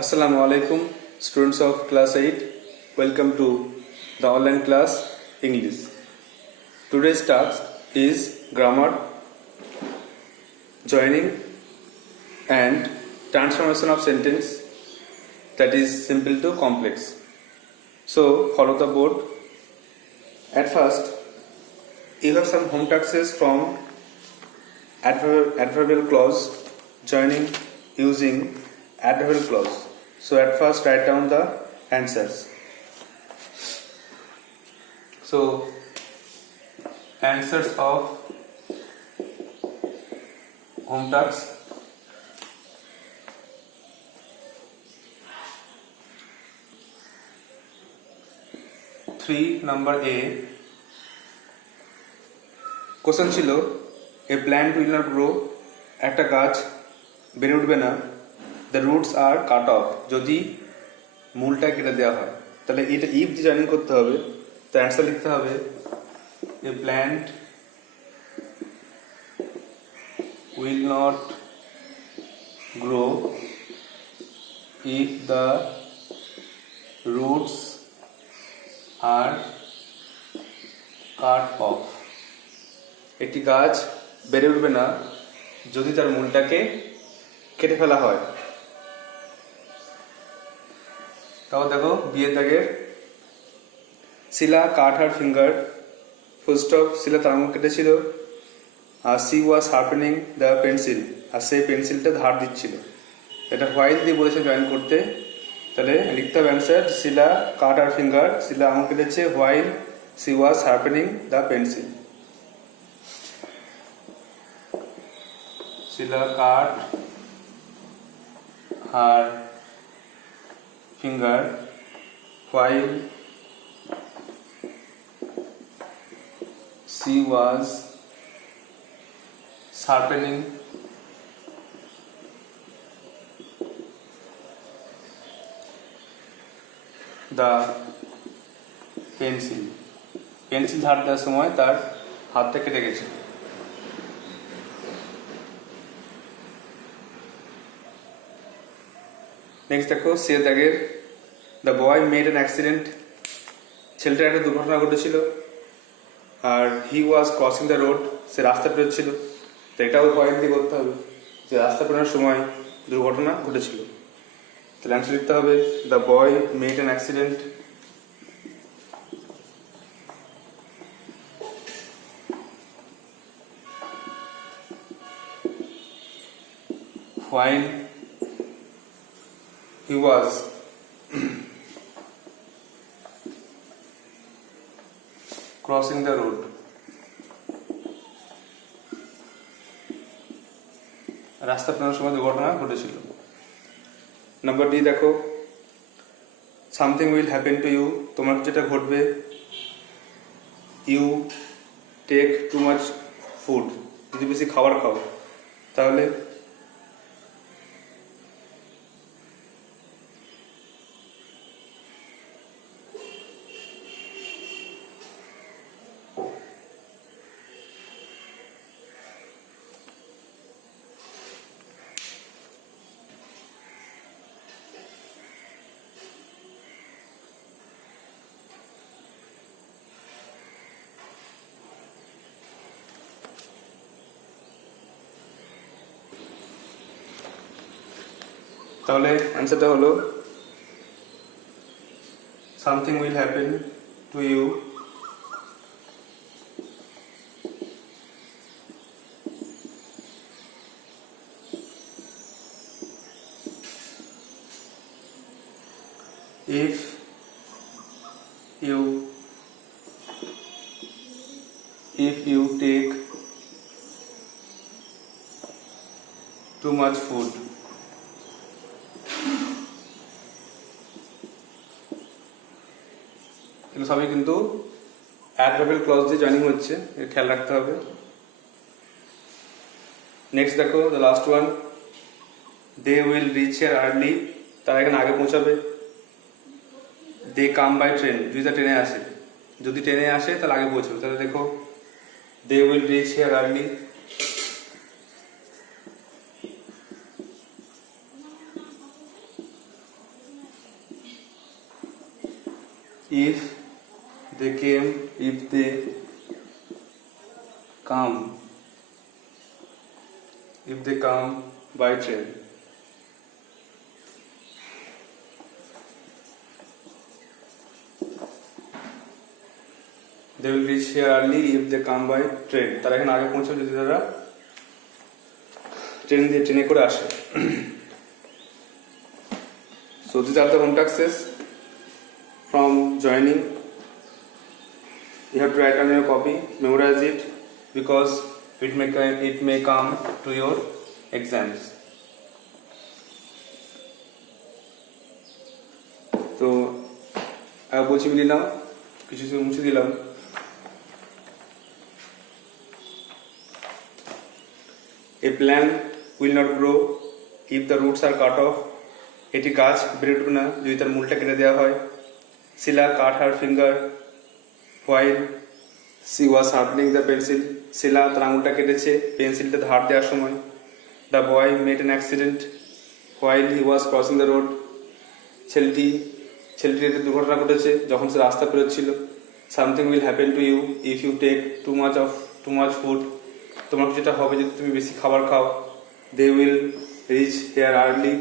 Assalamu alaikum, students of class 8. Welcome to the online class English. Today's task is grammar, joining and transformation of sentence, that is simple to complex. So follow the board. At first, you have some home tasks from adverbial clause, joining using adverbial clause. So at first write down the answers. So answers of home task. Number A. Question ছিল a plant will not grow, একটা গাছ বেড়ে উঠবে না, the roots are cut off, যদি মূলটা কেটে দেওয়া হয়। তাহলে এটা ইফ যে জয়েনিং করতে হবে, তো অ্যান্সার লিখতে হবে a plant will not grow if the roots are cut off. একটি গাছ বেড়ে উঠবে না যদি তার মূলটাকে কেটে ফেলা হয়। তাও দেখো বিয়ের দাগের শিলা কাট হার ফিঙ্গার, ফুল স্টপ, শিলা তার আঙুল কেটেছিল, আর she was sharpening the pencil, আর সেই পেন্সিলটা ধার দিচ্ছিল। এটা হোয়াইল দিয়ে বলেছে জয়েন করতে, তাহলে লিখতে হবে অ্যান্সার শিলা কাট হার ফিঙ্গার, শিলা আঙুল কেটেছে, while C was sharpening the pencil. Shila cut her finger while she was sharpening the pencil. Pencil ধার দেওয়ার সময় তার হাতটা কেটে গেছে। নেক্সট দেখো সে দাগের the boy made an accident, ছেলেটার একটা দুর্ঘটনা ঘটেছিল, আর হি ওয়াজ ক্রসিং দ্য রোড, সে রাস্তা পেরোচ্ছিল। তো এটাও পয়েন্ট দিয়ে করতে হবে যে রাস্তা পেরোনোর সময় দুর্ঘটনা ঘটেছিল। তাহলে অ্যান্সার লিখতে হবে the boy made an accident while he was crossing the road. রাস্তা পেরোনোর সময় দুর্ঘটনা ঘটেছিল। নাম্বার ডি দেখো something will happen to you, তোমার যেটা ঘটবে, you take too much food, যদি বেশি খাবার খাও তাহলে তাহলে অ্যান্সারটা হলো something will happen to you if you take too much food. এগুলো সবই কিন্তু অ্যাডভার্বিয়াল ক্লজ দিয়ে জয়েনিং হচ্ছে, এটা খেয়াল রাখতে হবে। নেক্সট দেখো the last one, they will reach here early, তারা এখানে আগে পৌঁছাবে। দে কাম বাই ট্রেন, যদি তারা ট্রেনে আসে, যদি ট্রেনে আসে তাহলে আগে পৌঁছবে। তাহলে দেখো they will reach here early, if they came, if they come, if they come by train. They will reach here early if they come by train. তারা এখানে আগে পৌঁছাবে যদি তারা ট্রেনে করে আসে। So these are the home taxes from joining. You have to write on your copy, memorize it because it may come to your exams. তো বলছি মিলি নাও, কিছু মুছে দিলাম। A plant will not grow if the roots are cut off. এটি গাছ বেড়ে উঠবে না যদি তার মূলটা কেটে দেওয়া হয়। শিলা cut her finger while she was sharpening the pencil. শিলা তার আঙুলটা কেটেছে পেন্সিলটা ধার দেওয়ার সময়। The boy made an accident while he was crossing the road. ছেলেটির একটি দুর্ঘটনা ঘটেছে যখন সে রাস্তা পেরোচ্ছিল। Something will happen to you if you take too much food. তোমার যেটা হবে যদি তুমি বেশি খাবার খাও। They will reach here early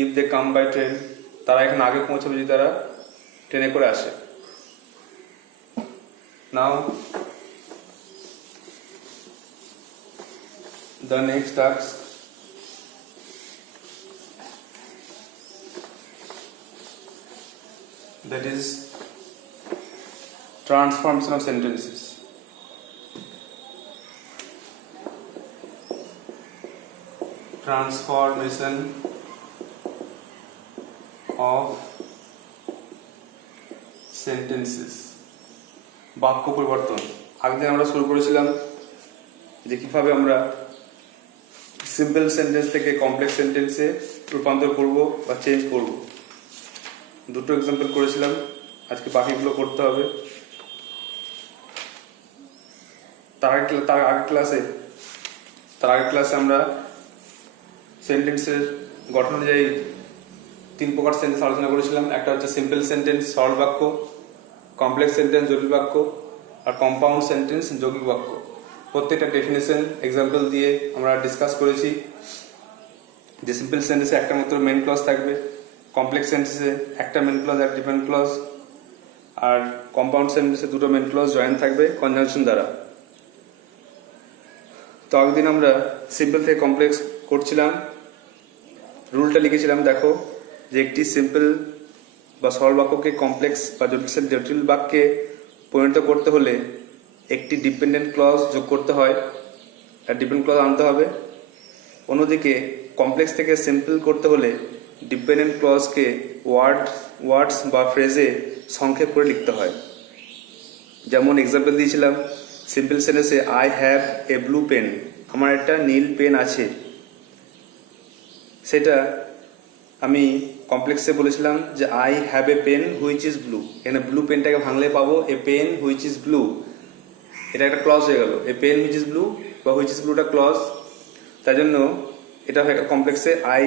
if they come by train. তারা এখানে আগে পৌঁছাবে যদি তারা ট্রেনে করে আসে। Now the next task, that is transformation of sentences. Transformation of sentences. বাক্য পরিবর্তন। আগের দিন আমরা শুরু করেছিলাম যে কিভাবে আমরা সিম্পল সেন্টেন্স থেকে কমপ্লেক্স সেন্টেন্সে রূপান্তর করব বা চেঞ্জ করব। দুটো এক্সাম্পল করেছিলাম, আজকে বাকিগুলো করতে হবে। তার আগের ক্লাসে আমরা সেন্টেন্সের গঠন অনুযায়ী 3 প্রকার সেন্টেন্স আলোচনা করেছিলাম। একটা হচ্ছে সিম্পল সেন্টেন্স সরল বাক্য, কমপ্লেক্স সেন্টেন্স জটিল বাক্য, আর কম্পাউন্ড সেন্টেন্স যৌগিক বাক্য। প্রত্যেকটা ডেফিনেশন এক্সাম্পল দিয়ে আমরা ডিসকাস করেছি যে সিম্পল সেন্টেন্সে একটা মাত্র মেন ক্লজ থাকবে, কমপ্লেক্স সেন্টেন্সে একটা মেন ক্লজ আর ডিপেন্ড ক্লজ, আর কম্পাউন্ড সেন্টেন্সে দুটো মেন ক্লজ জয়েন থাকবে কনজাংশন দ্বারা। তো আগের দিন আমরা সিম্পল থেকে কমপ্লেক্স করছিলাম, রুলটা লিখেছিলাম। দেখো যে একটি সিম্পল বা সরল বাক্যকে কমপ্লেক্স বা জটিল বাক্যে পরিণত করতে হলে একটি ডিপেন্ডেন্ট ক্লজ যোগ করতে হয়, আর ডিপেন্ডেন্ট ক্লজ আনতে হবে। অন্যদিকে কমপ্লেক্স থেকে সিম্পল করতে হলে ডিপেন্ডেন্ট ক্লজকে ওয়ার্ডস বা ফ্রেজে সংক্ষেপ করে লিখতে হয়। যেমন এক্সাম্পল দিয়েছিলাম সিম্পল সেন্টেন্সে I have a blue pen, আমার একটা নীল পেন আছে। সেটা আমি কমপ্লেক্সে বলেছিলাম যে I have a pen which is blue. এখানে ব্লু পেনটাকে ভাঙলে পাবো a pen which is blue, এটা একটা ক্লজ হয়ে গেল। A pen which is blue বা হুইচ ইজ ব্লুটা ক্লজ, তাই জন্য এটা হয়ে গেল কমপ্লেক্সে I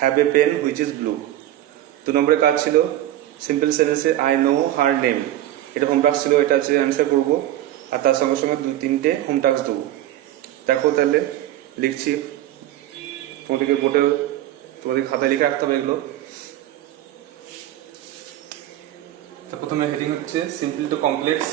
have a pen which is blue. 2 নম্বরের কাজ ছিল সিম্পল সেন্টেন্সে আই নো হার নেম, এটা হোম টাস্ক ছিল, এটা হচ্ছে অ্যান্সার করবো, আর তার সঙ্গে সঙ্গে 2-3টে হোম টাস্ক দেবো। দেখো তাহলে লিখছি, তোমাদেরকে খাতায় লিখে রাখতে হবে এগুলো। তো প্রথমে হেডিং হচ্ছে সিম্পল টু কমপ্লেক্স।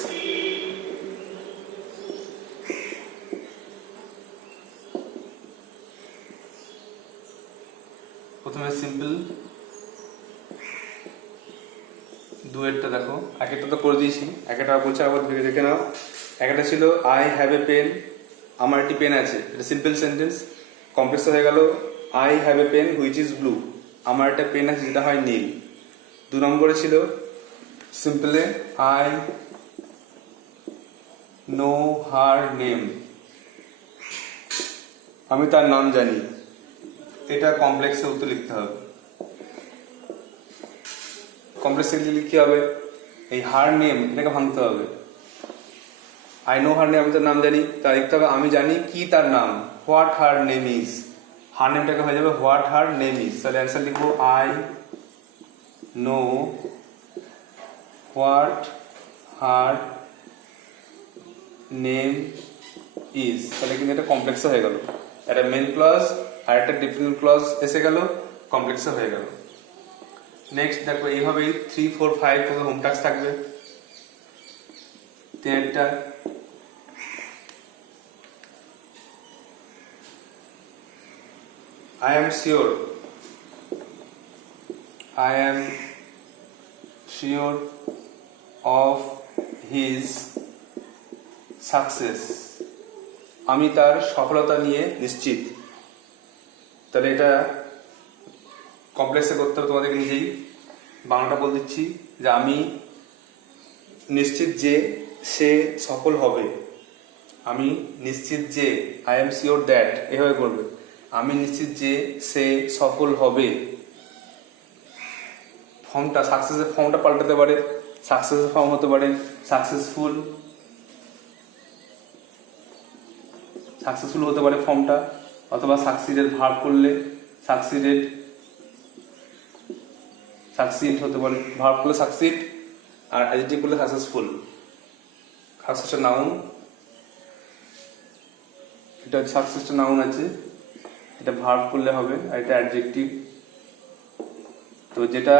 প্রথমে সিম্পল দুয়েরটা দেখো, একটা তো করে দিয়েছি, একটা বলছে আবার দেখে নাও। একটা ছিল আই হ্যাভ এ পেন, আমার একটি পেন আছে, এটা সিম্পল সেন্টেন্স। কমপ্লেক্স হয়ে গেল I have a pen which is blue, আমার একটা পেন আছে যেটা হয় নীল। 2 নম্বরে ছিল সিম্পলে আই নো হার নেম, আমি তার নাম জানি। এটা কমপ্লেক্সে উত্তর লিখতে হবে। কমপ্লেক্সে লিখতে হবে এই হার নেম, এটাকে ভাঙতে হবে। আই নো হার নেম, আমি তার নাম জানি, তা লিখতে হবে আমি জানি কি তার নাম, হোয়াট হার নেম ইজ। হার নেমটাকে হয়ে যাবে হোয়াট হার নেম ইজ, তাহলে অ্যান্সার লিখবো I know what her name is, তাহলে কিন্তু এটা কমপ্লেক্সে হয়ে গেল। একটা মেন ক্লজ আর একটা ডিপেন্ডেন্ট ক্লজ এসে গেল, কমপ্লেক্সে হয়ে গেল। নেক্সট দেখো এইভাবেই 3, 4, 5 তোমাদের হোম টাস্ক থাকবে। তিনটা I am sure of his success, আমি তার সফলতা নিয়ে নিশ্চিত। তাহলে এটা কমপ্লেক্সে করতে হবে তোমাদেরকে নিজেই। বাংলাটা বলে দিচ্ছি যে আমি নিশ্চিত যে সে সফল হবে। আমি নিশ্চিত যে, আই এম শিওর দ্যাট, এভাবে করবে। আমি নিশ্চিত যে সে সফল হবে। ফর্মটা সাকসেসের ফর্মটা পাল্টাতে পারে, সাকসেসের ফর্ম হতে পারে সাকসেসফুল হতে পারে ফর্মটা, অথবা সাকসিডেড ভার্ব করলে সাকসিড হতে পারে, ভার্ব করলে সাকসিড, আর অ্যাডজেক্টিভ করলে সাকসেসফুল। সাকসেসটা নাউন, এটা সাকসেসটা নাউন আছে, এটা ভার্ব করলে হবে, আর এটা অ্যাডজেক্টিভ। তো যেটা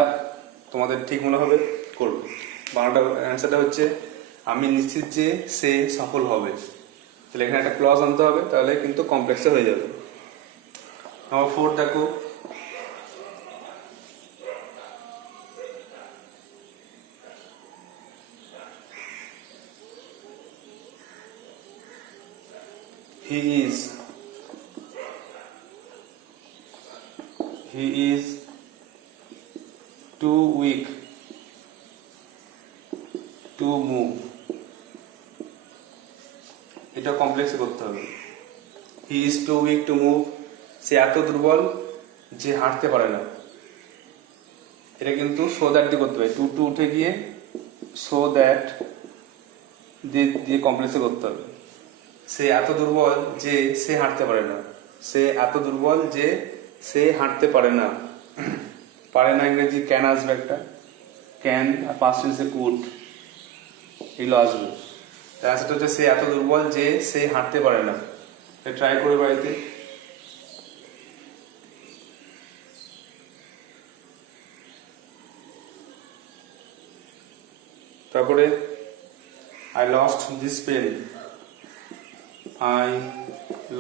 তোমাদের ঠিক মনে হবে করবে। বাংলাটা অ্যান্সারটা হচ্ছে আমি নিশ্চিত যে সে সফল হবে। তাহলে এখানে একটা ক্লজ আনতে হবে, তাহলে কিন্তু কমপ্লেক্সে হয়ে যাবে। নাম্বার 4 দেখো, he is too weak to move, এটা কমপ্লেক্সে করতে হবে। He is too weak to move, সে এত দুর্বল যে হাঁটতে পারে না। এটা কিন্তু সো দ্যাট দিয়ে করতে হবে, টু উঠে গিয়ে সো দ্যাট দিয়ে কমপ্লেক্সে করতে হবে। সে এত দুর্বল যে সে হাঁটতে পারে না, সে এত দুর্বল যে সে হাঁটতে পারে না। পারে না ইংরেজি ক্যান আসবে, একটা ক্যান, আর পাস্ট টেন্সে কুড, এগুলো আসবে। তার সেটা হচ্ছে সে এত দুর্বল যে সে হাঁটতে পারে না। ট্রাই করে বাড়িতে। তারপরে I lost this pen, I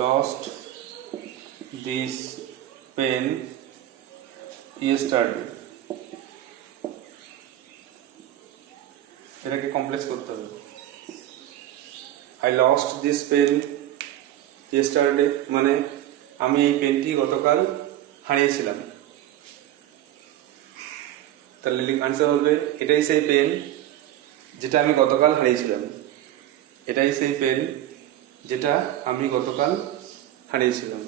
lost this pen yesterday, এটাকে কমপ্লেক্স করতে হবে। I lost this pen yesterday মানে আমি এই পেনটি গতকাল হারিয়েছিলাম। তাহলে আনসার হবে এটাই সেই পেন যেটা আমি গতকাল হারিয়েছিলাম। এটাই সেই পেন যেটা আমি গতকাল হারিয়েছিলাম।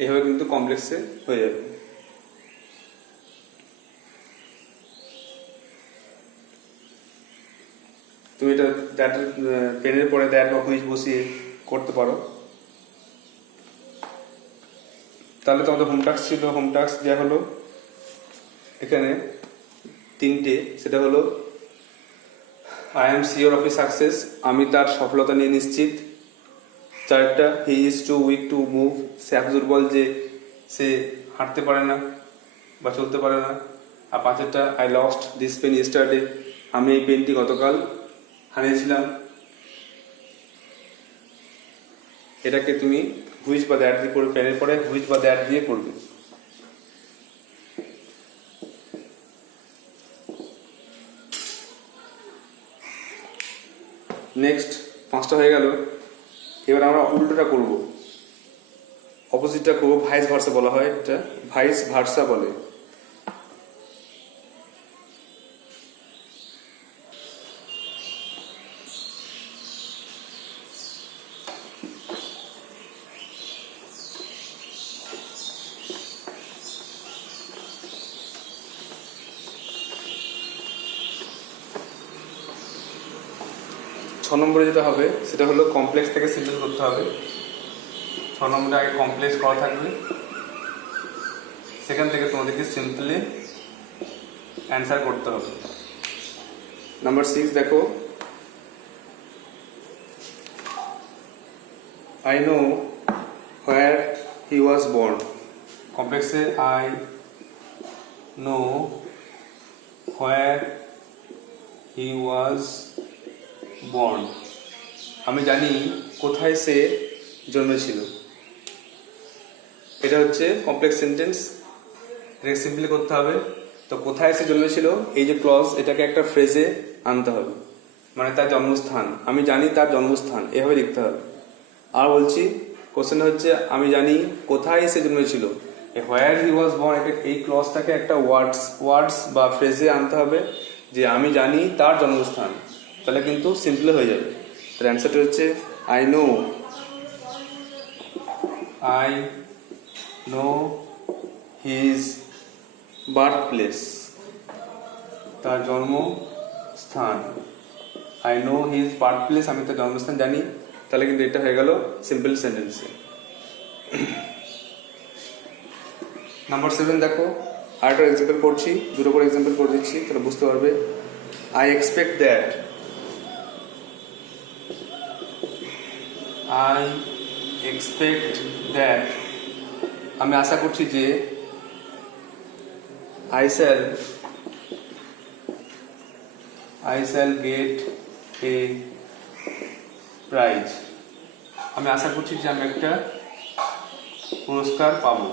এইভাবে কিন্তু কমপ্লেক্সে হয়ে যাবে। তুমি এটা দ্যাট পেনের পরে দ্যাট বা হুইচ বসিয়ে করতে পারো। তাহলে তোমাদের হোম টাস্ক ছিল, হোম টাস্ক দেওয়া হলো এখানে 3টে। সেটা হলো I am sure of his success, আমি তার সফলতা নিয়ে নিশ্চিত। 4টা he is too weak to move, সে এত দুর্বল যে সে হাঁটতে পারে না বা চলতে পারে না। আর 5টা I lost this pen yesterday, আমি এই পেনটি গতকাল হারিয়েছিলাম। এটাকে তুমি হুইচ বা দ্যাট দিয়ে করবে, পেনের পরে হুইচ বা দ্যাট দিয়ে করবে। নেক্সট 5টা হয়ে গেল। এবার আমরা উল্টোটা করব, অপোজিটটা করবো। ভাইস ভার্সা বলা হয়, এটা ভাইস ভার্সা বলে। নম্বরে যেটা হবে সেটা হলো কমপ্লেক্স থেকে সিম্পল করতে হবে। 6 নম্বরে আগে কমপ্লেক্স করা থাকবে, সেখান থেকে তোমাদেরকে সিম্পলি অ্যান্সার করতে হবে। নাম্বার 6 দেখো, I know where he was born. কমপ্লেক্সে I know where he was born, আমি জানি কোথায় সে জন্মেছিল। এটা হচ্ছে কমপ্লেক্স সেন্টেন্স, এটাকে সিম্পলি করতে হবে। তো কোথায় সে জন্মেছিল, এই যে ক্লজ, এটাকে একটা ফ্রেজে আনতে হবে, মানে তার জন্মস্থান, আমি জানি তার জন্মস্থান, এভাবে লিখতে হবে। আর বলছি, কোশ্চেন হচ্ছে আমি জানি কোথায় সে জন্মেছিল, হোয়ার হি ওয়াজ বর্ন, এই ক্লজটাকে একটা ওয়ার্ডস বা ফ্রেজে আনতে হবে যে আমি জানি তার জন্মস্থান, তাহলে কিন্তু সিম্পল হয়ে যাবে। তাহলে অ্যান্সারটা হচ্ছে I know his birth place, তার জন্মস্থান। I know his birth place, আমি তার জন্মস্থান জানি, তাহলে কিন্তু এটা হয়ে গেল সিম্পল সেন্টেন্সে। নাম্বার 7 দেখো, আরেকটা এক্সাম্পল পড়ছি, দুটো করে এক্সাম্পল করে দিচ্ছি, তাহলে বুঝতে পারবে। I expect that, I expect that, আমি আশা করছি যে, I shall get a prize, আমি আশা করছি যে আমি একটা পুরস্কার পাবো।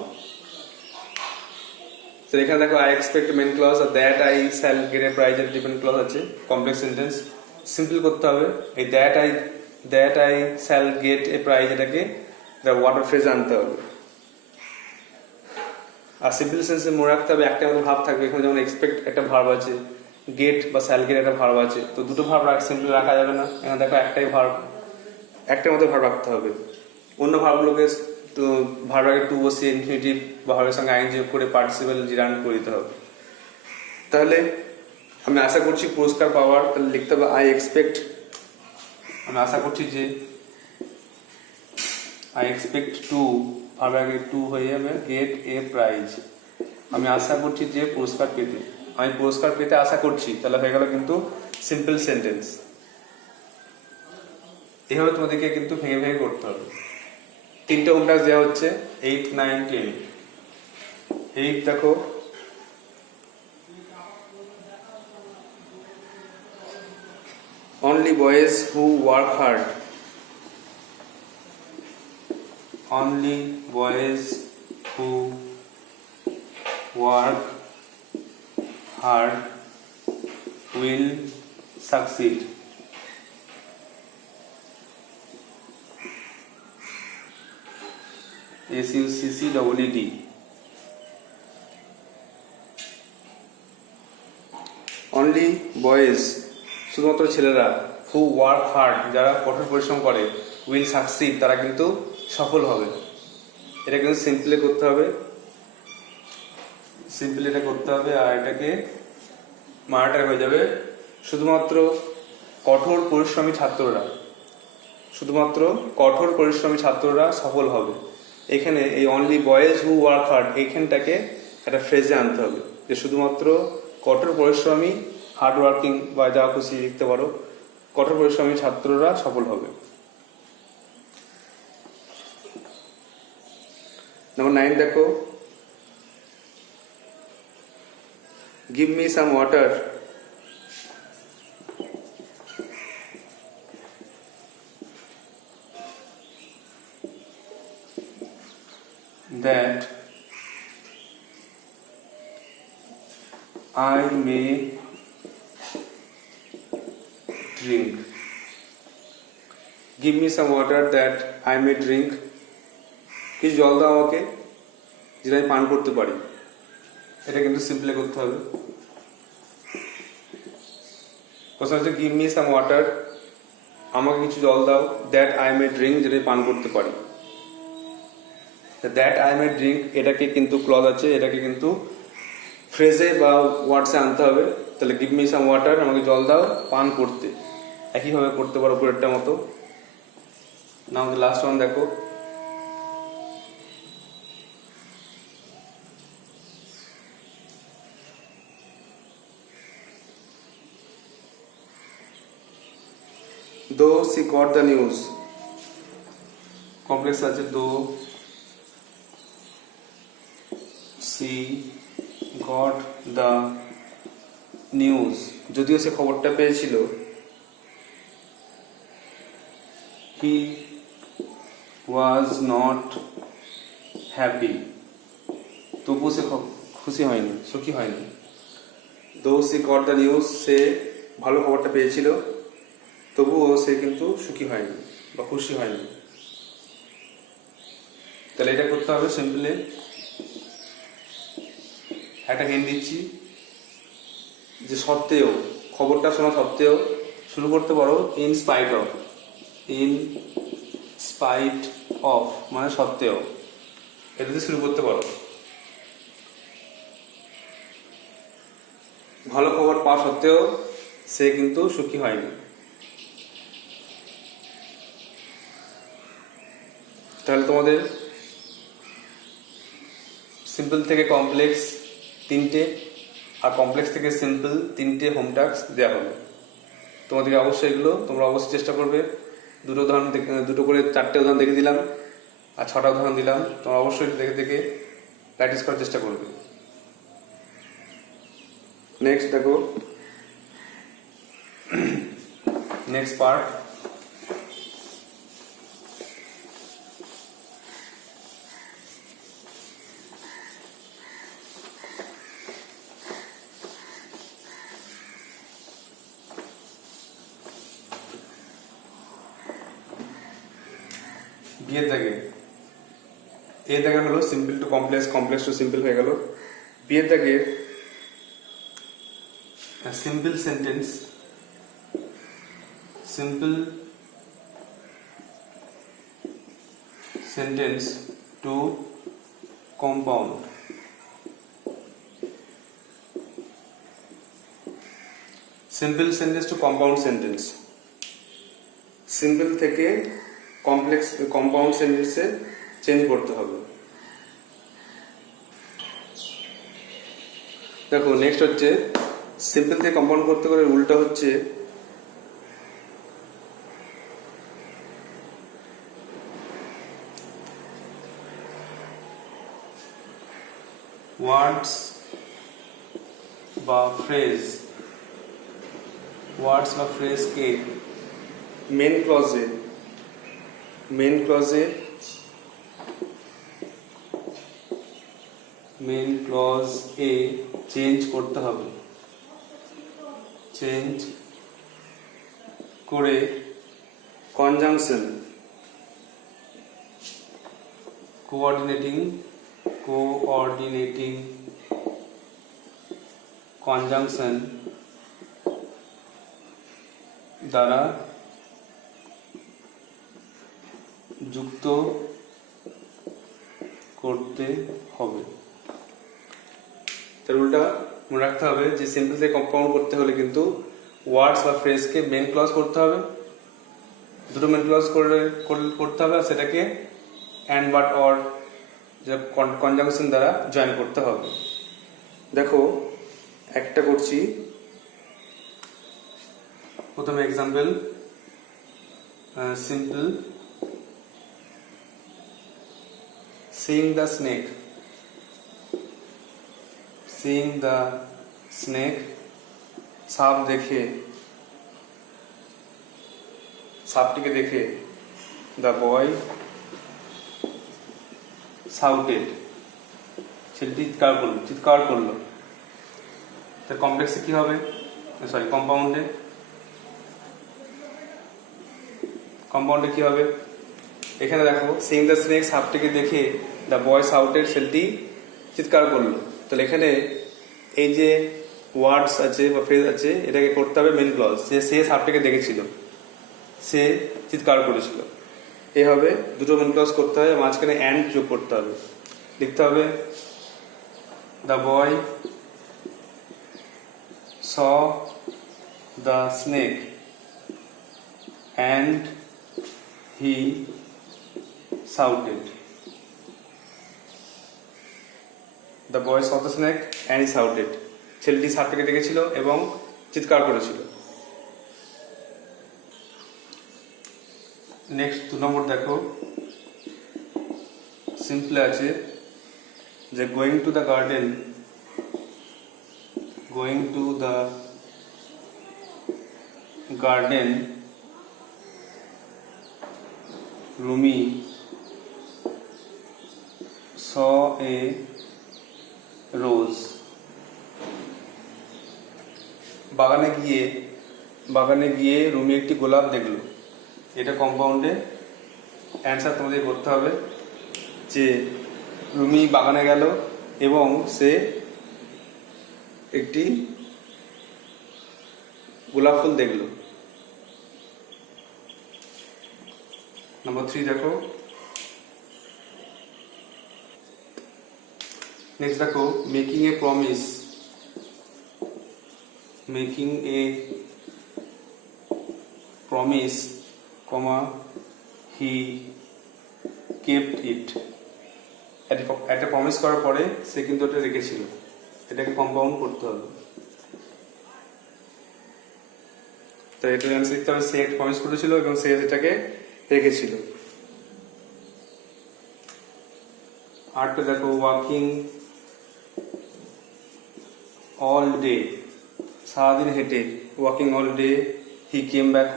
তো এখানে দেখো আই এক্সপেক্ট মেন ক্লজ, আর that I shall get a prize এর ডিপেন্ড ক্লজ আছে। কমপ্লেক্স সেন্টেন্স সিম্পল করতে হবে, এই that I shall get a prize, এটাকে ওয়ার্ড ফ্রেজ আনতে হবে। আর সিম্পল সেন্সে মনে রাখতে হবে একটা মতো ভাব থাকবে, এখানে যেমন এক্সপেক্ট একটা ভার্ব আছে, গেট বা শ্যাল গেট একটা ভার্ব আছে, তো দুটো ভার্ব সিম্পল রাখা যাবে না। এখানে দেখো একটাই ভার্ব, একটা মতো ভার্ব রাখতে হবে। অন্য ভার্বগুলোকে তো ভার্ব আগে টু বসিয়ে ইনফিনিটিভ বা ভার্বের সঙ্গে আইন যোগ করে পার্টিসিপেল জিরান করে দিতে হবে। তাহলে আমি আশা করছি পুরস্কার পাওয়ার, তাহলে লিখতে হবে আই এক্সপেক্ট, আমি আশা করছি যে, আই এক্সপেক্ট টু, ভার্ব আগে টু হয়ে যাবে, গেট এ প্রাইজ, আমি আশা করছি যে পুরস্কার পেতে, আমি পুরস্কার পেতে আশা করছি, তাহলে হয়ে গেল কিন্তু সিম্পল সেন্টেন্স। এভাবে তোমাদেরকে কিন্তু ভেঙে ভেঙে করতে হবে। 3টে হোম টাস্ক দেওয়া হচ্ছে, 8, 9, 10। 8 দেখো, only boys who work hard, only boys who work hard will succeed. SUCCEED, only boys, শুধুমাত্র ছেলেরা, হু ওয়ার্ক হার্ড, যারা কঠোর পরিশ্রম করে, উইল সাকসিড, তারা কিন্তু সফল হবে। এটা কিন্তু সিম্পলি করতে হবে, সিম্পলি এটা করতে হবে। আর এটাকে মারাটা হয়ে যাবে শুধুমাত্র কঠোর পরিশ্রমী ছাত্ররা, শুধুমাত্র কঠোর পরিশ্রমী ছাত্ররা সফল হবে। এখানে এই only boys who work hard, এইখানটাকে একটা ফ্রেজে আনতে হবে যে শুধুমাত্র কঠোর পরিশ্রমী, হার্ড ওয়ার্কিং বা যা খুশি লিখতে পারো, কঠোর পরিশ্রমী ছাত্ররা সফল হবে। নাম্বার 9 দেখো, give me some water, that I may drink. Give me some water that I may drink. কিছু জল দাও আমাকে যেটা আমি পান করতে পারি। এটা কিন্তু সিম্পলি করতে হবে। প্রশ্ন হচ্ছে গিভ মি সাম ওয়াটার, আমাকে কিছু জল দাও, দ্যাট আই মে ড্রিঙ্ক, যেটা পান করতে পারি। দ্যাট আই মে ড্রিঙ্ক, এটাকে কিন্তু ক্লজ আছে, এটাকে কিন্তু ফ্রেজে বা ওয়ার্ডসে আনতে হবে। তাহলে গিভ মি সাম ওয়াটার, আমাকে জল দাও পান করতে, একইভাবে করতে পারো পুরোটা মতো। না আমাদের লাস্ট ওয়ান দেখো, দো C got the news, complex আছে দো সি গট দ্য নিউজ, যদিও সে খবরটা পেয়েছিল, হি ওয়াজ নট হ্যাপি, তবুও সে খুশি হয়নি, সুখী হয়নি। দো সি গট দ্য নিউজ, সে ভালো খবরটা পেয়েছিল, তবুও সে কিন্তু সুখী হয়নি বা খুশি হয়নি। তাহলে এটা করতে হবে সিম্পলি। একটা হিন্ট দিচ্ছি, যে সত্ত্বেও, খবরটা শোনা সত্ত্বেও শুরু করতে পারো in spite of, in spite of মানে সত্ত্বেও, এটা দিয়ে শুরু করতে পারো। ভালো খবর পাওয়া সত্ত্বেও সে কিন্তু সুখী হয়নি। তাহলে তোমাদের সিম্পল থেকে কমপ্লেক্স 3টে আর কমপ্লেক্স থেকে সিম্পল 3টে হোম টাস্ক দেওয়া হলো। তোমাদেরকে অবশ্যই এগুলো তোমরা অবশ্যই চেষ্টা করবে। দুটো করে 4টে উদাহরণ দেখে দিলাম আর 6টা উদাহরণ দিলাম, তোমরা অবশ্যই দেখে দেখে প্র্যাকটিস করার চেষ্টা করবে। নেক্সট দেখো, নেক্সট পার্ট, বিয়ের দাগে। এর দাগে হলো simple to complex, complex to simple হয়ে গেল। বিয়ের দাগে simple sentence, simple sentence to compound. Simple sentence to compound sentence, simple থেকে কমপ্লেক্স কম্পাউন্ড সেন্টেন্সে চেঞ্জ করতে হবে। দেখো নেক্সট হচ্ছে সিম্পল থেকে কম্পাউন্ড করতে গেলে রুলটা হচ্ছে ওয়ার্ডস বা ফ্রেজকে মেন ক্লজে চেঞ্জ করতে হবে। চেঞ্জ করে কনজাংশন, কোঅর্ডিনেটিং কনজাংশন দ্বারা যুক্ত করতে হবে। তার উল্টা মনে রাখতে হবে যে সিম্পল থেকে কম্পাউন্ড করতে হলে কিন্তু ওয়ার্ডস বা ফ্রেজকে মেন ক্লজ করতে হবে, দুটো মেন ক্লজ করতে হবে, আর সেটাকে অ্যান্ড বাট অর যে কনজাংশন দ্বারা জয়েন করতে হবে। দেখো একটা করছি, প্রথমে example, simple seeing the snake, সাপটিকে দেখে the boy shouted, ছেলেটি চিৎকার করলো। তার কমপ্লেক্সে কি হবে, সরি কম্পাউন্ডে কি হবে, এখানে দেখো সিইং দ্য স্নেক, সাপটিকে দেখে দ্য বয় শাউটেড, ছেলেটি চিৎকার করলো। তাহলে এখানে এই যে ওয়ার্ডস আছে বা ফ্রেজ আছে, এটাকে করতে হবে মেন ক্লজ, যে সে সাপটিকে দেখেছিল, সে চিৎকার করেছিল, এ হবে। দুটো মেন ক্লজ করতে হবে, মাঝখানে অ্যান্ড যোগ করতে হবে। লিখতে হবে the boy saw the snake and he shouted. The boy saw the snake and he shouted. ছেলেটি সাপটিকে দেখেছিল এবং চিৎকার করেছিল। নেক্সট 2 নম্বর দেখো, সিম্পল আছে যে going to the garden, Rumi saw a rose. বাগানে গিয়ে রুমি একটি গোলাপ দেখলো। এটা কম্পাউন্ডে অ্যান্সার তোমাদের করতে হবে যে রুমি বাগানে গেল এবং সে একটি গোলাপ ফুল দেখলো। নাম্বার 3 দেখো, নেক্সট দেখো, making a promise, comma he kept ইট। একটা প্রমিস করার পরে সে কিন্তু ওটা রেখেছিল, এটাকে কম্পাউন্ড করতে হবে। তো এটা অ্যান্সার দিতে হবে, সে একটা প্রমিস করেছিল এবং সে এটাকে রেখেছিল। আরটা দেখো, ওয়াকিং অল ডে, সারাদিন হেঁটে, walking all day he came back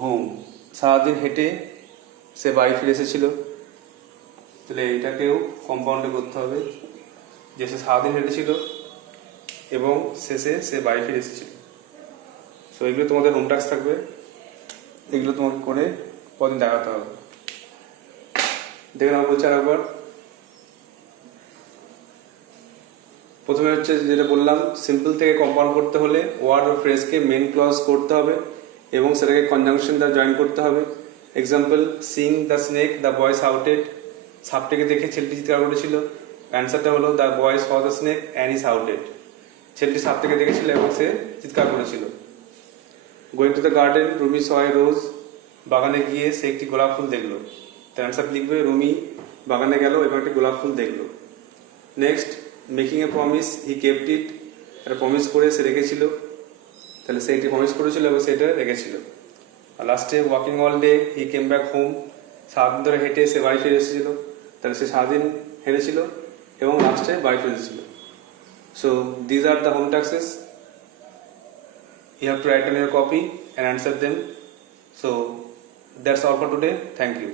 home, সারাদিন হেঁটে সে বাড়ি ফিরে এসেছিল। তাহলে এটাকেও কম্পাউন্ডে করতে হবে যে সে সারাদিন হেঁটেছিল এবং শেষে সে বাড়ি ফিরে এসেছিল। সো এগুলো তোমাদের হোম টাস্ক থাকবে, এগুলো তোমাকে করে কদিন দেখাতে হবে। দেখে নাও, বলছি আরেকবার। প্রথমে হচ্ছে যেটা বললাম, সিম্পল থেকে কম্পাউন্ড করতে হলে ওয়ার্ড ও ফ্রেজকে মেন ক্লজ করতে হবে এবং সেটাকে কনজাংশন দ্বারা জয়েন করতে হবে। Example, seeing the snake the boys shouted, সাপটাকে দেখে ছেলেটি চিৎকার করেছিল। অ্যান্সারটা হলো the boys saw the snake and he shouted, ছেলেটি সাপটাকে দেখেছিল এবং সে চিৎকার করেছিল। Going to the garden Rumi saw a rose, বাগানে গিয়ে সে একটি গোলাপ ফুল দেখলো। তার অ্যান্সার লিখবে রুমি বাগানে গেল এবং একটি গোলাপ ফুল দেখলো। Next, making a promise he kept ইট, একটা প্রমিস করে সে রেখেছিল, তাহলে সে একটি প্রমিস করেছিল এবং সেটা রেখেছিল। আর লাস্টে, walking all day he came back home, সারাদিন ধরে হেঁটে সে বাড়ি ফিরে এসেছিল, তাহলে সে সারাদিন হেঁটেছিল এবং লাস্টে বাড়ি ফিরে এসেছিল। So these are the home tasks, you have to write on your copy and answer them. So that's all for today. Thank you.